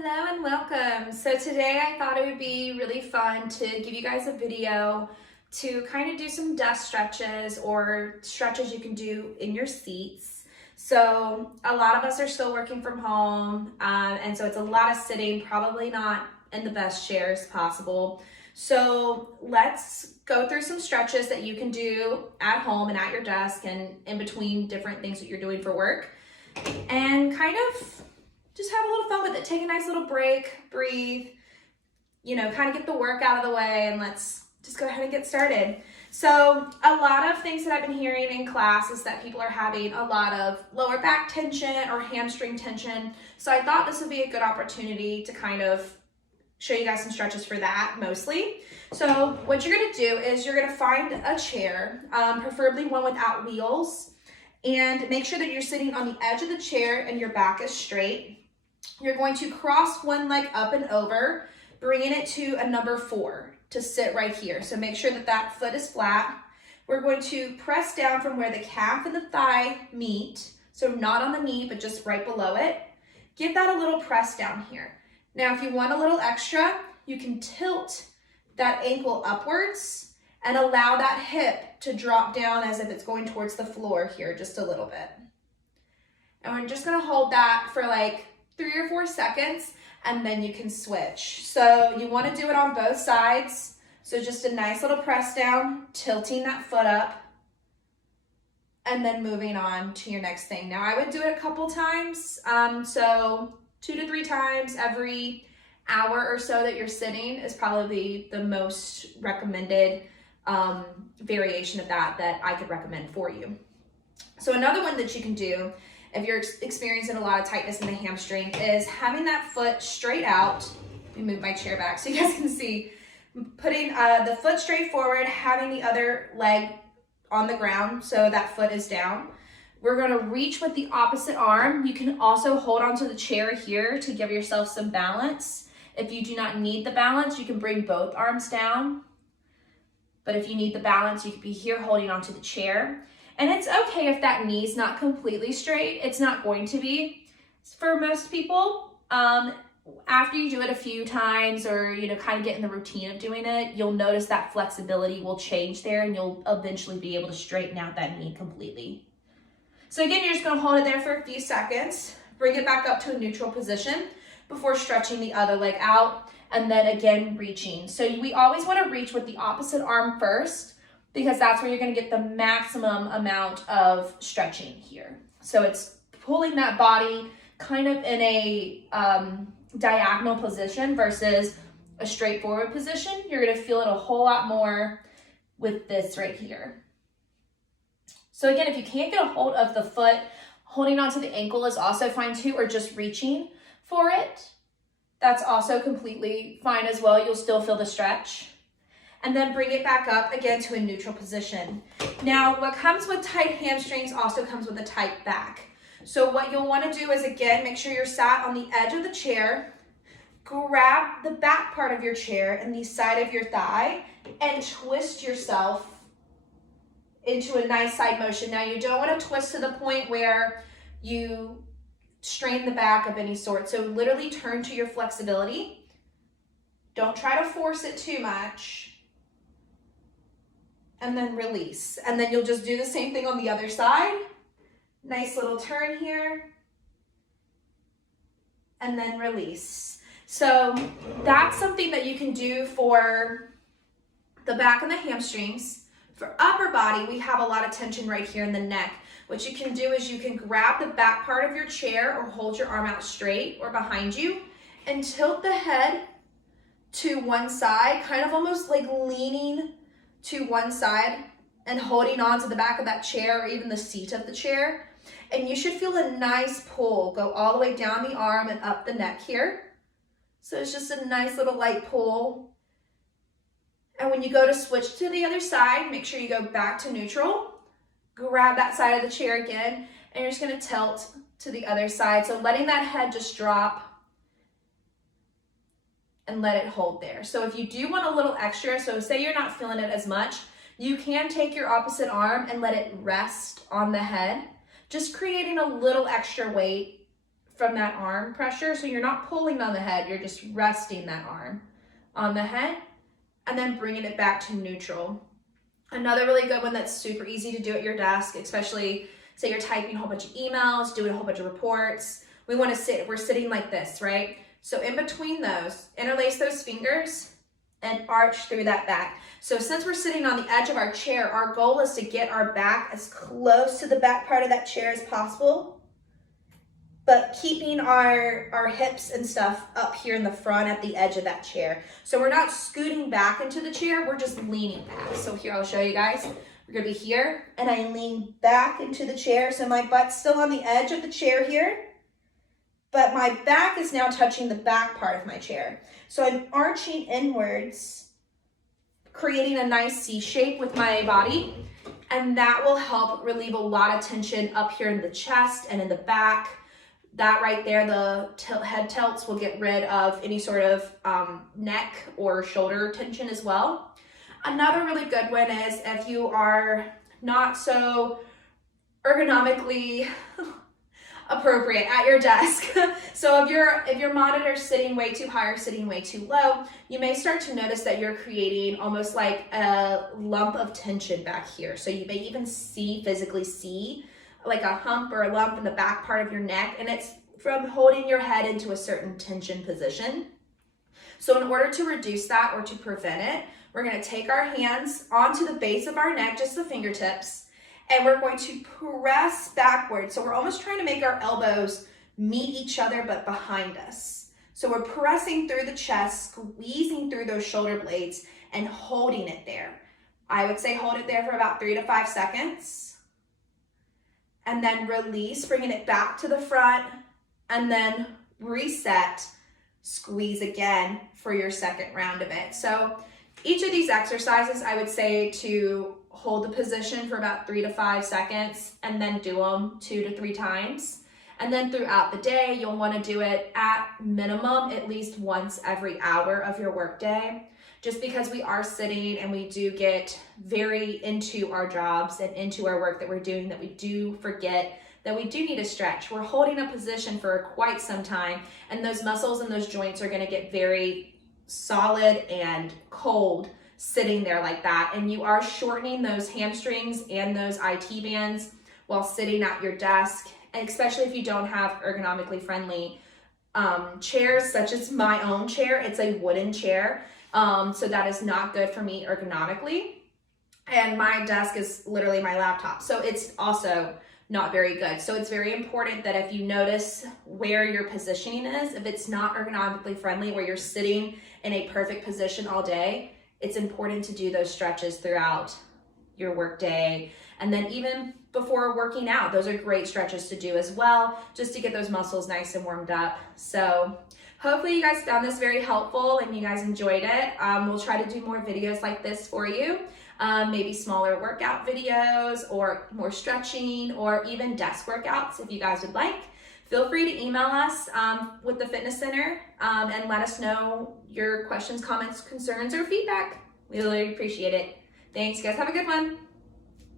Hello and welcome. So today I thought it would be really fun to give you guys a video to kind of do some desk stretches or stretches you can do in your seats. So a lot of us are still working from home and so it's a lot of sitting, probably not in the best chairs possible. So let's go through some stretches that you can do at home and at your desk and in between different things that you're doing for work, and kind of just have a little fun with it. Take a nice little break, breathe, kind of get the work out of the way, and let's just go ahead and get started. So a lot of things that I've been hearing in class is that people are having a lot of lower back tension or hamstring tension. So I thought this would be a good opportunity to kind of show you guys some stretches for that mostly. So what you're gonna do is you're gonna find a chair, preferably one without wheels, and make sure that you're sitting on the edge of the chair and your back is straight. You're going to cross one leg up and over, bringing it to a number 4 to sit right here. So make sure that that foot is flat. We're going to press down from where the calf and the thigh meet. So not on the knee, but just right below it. Give that a little press down here. Now, if you want a little extra, you can tilt that ankle upwards and allow that hip to drop down as if it's going towards the floor here just a little bit. And we're just gonna hold that for like 3 or 4 seconds, and then you can switch. So you wanna do it on both sides. So just a nice little press down, tilting that foot up, and then moving on to your next thing. Now I would do it a couple times. So 2 to 3 times every hour or so that you're sitting is probably the most recommended variation of that I could recommend for you. So another one that you can do if you're experiencing a lot of tightness in the hamstring is having that foot straight out. Let me move my chair back so you guys can see. Putting the foot straight forward, having the other leg on the ground so that foot is down. We're gonna reach with the opposite arm. You can also hold onto the chair here to give yourself some balance. If you do not need the balance, you can bring both arms down. But if you need the balance, you could be here holding onto the chair. And it's okay if that knee's not completely straight. It's not going to be for most people. After you do it a few times or, kind of get in the routine of doing it, you'll notice that flexibility will change there and you'll eventually be able to straighten out that knee completely. So again, you're just gonna hold it there for a few seconds, bring it back up to a neutral position before stretching the other leg out, and then again, reaching. So we always wanna reach with the opposite arm first, because that's where you're gonna get the maximum amount of stretching here. So it's pulling that body kind of in a diagonal position versus a straightforward position. You're gonna feel it a whole lot more with this right here. So again, if you can't get a hold of the foot, holding onto the ankle is also fine too, or just reaching for it. That's also completely fine as well. You'll still feel the stretch. And then bring it back up again to a neutral position. Now, what comes with tight hamstrings also comes with a tight back. So what you'll want to do is, again, make sure you're sat on the edge of the chair, grab the back part of your chair and the side of your thigh, and twist yourself into a nice side motion. Now, you don't want to twist to the point where you strain the back of any sort. So literally turn to your flexibility. Don't try to force it too much. And then release. And then you'll just do the same thing on the other side. Nice little turn here. And then release. So that's something that you can do for the back and the hamstrings. For upper body, we have a lot of tension right here in the neck. What you can do is you can grab the back part of your chair or hold your arm out straight or behind you and tilt the head to one side, kind of almost like leaning to one side and holding on to the back of that chair or even the seat of the chair. And you should feel a nice pull go all the way down the arm and up the neck here. So it's just a nice little light pull. And when you go to switch to the other side, make sure you go back to neutral, grab that side of the chair again, and you're just gonna tilt to the other side. So letting that head just drop and let it hold there. So if you do want a little extra, so say you're not feeling it as much, you can take your opposite arm and let it rest on the head, just creating a little extra weight from that arm pressure. So you're not pulling on the head, you're just resting that arm on the head and then bringing it back to neutral. Another really good one that's super easy to do at your desk, especially say you're typing a whole bunch of emails, doing a whole bunch of reports. We're sitting like this, right? So in between those, interlace those fingers and arch through that back. So since we're sitting on the edge of our chair, our goal is to get our back as close to the back part of that chair as possible, but keeping our hips and stuff up here in the front at the edge of that chair. So we're not scooting back into the chair, we're just leaning back. So here, I'll show you guys. We're gonna be here, and I lean back into the chair, so my butt's still on the edge of the chair here, but my back is now touching the back part of my chair. So I'm arching inwards, creating a nice C shape with my body, and that will help relieve a lot of tension up here in the chest and in the back. That right there, the head tilts will get rid of any sort of neck or shoulder tension as well. Another really good one is if you are not so ergonomically appropriate at your desk. So if your monitor's sitting way too high or sitting way too low, you may start to notice that you're creating almost like a lump of tension back here. So you may even physically see like a hump or a lump in the back part of your neck, and it's from holding your head into a certain tension position. So in order to reduce that or to prevent it, we're going to take our hands onto the base of our neck, just the fingertips, and we're going to press backwards. So we're almost trying to make our elbows meet each other but behind us. So we're pressing through the chest, squeezing through those shoulder blades and holding it there. I would say hold it there for about 3 to 5 seconds. And then release, bringing it back to the front, and then reset, squeeze again for your second round of it. So each of these exercises, I would say to hold the position for about 3 to 5 seconds and then do them 2 to 3 times. And then throughout the day, you'll want to do it at minimum at least once every hour of your workday, just because we are sitting and we do get very into our jobs and into our work that we're doing, that we do forget that we do need to stretch. We're holding a position for quite some time, and those muscles and those joints are going to get very solid and cold sitting there like that. And you are shortening those hamstrings and those IT bands while sitting at your desk, and especially if you don't have ergonomically friendly chairs, such as my own chair. It's a wooden chair, so that is not good for me ergonomically. And my desk is literally my laptop, so it's also not very good. So it's very important that if you notice where your positioning is, if it's not ergonomically friendly, where you're sitting in a perfect position all day, it's important to do those stretches throughout your work day. And then even before working out, those are great stretches to do as well, just to get those muscles nice and warmed up. So hopefully you guys found this very helpful and you guys enjoyed it. We'll try to do more videos like this for you. Maybe smaller workout videos or more stretching or even desk workouts if you guys would like. Feel free to email us with the fitness center and let us know your questions, comments, concerns, or feedback. We really appreciate it. Thanks, guys. Have a good one.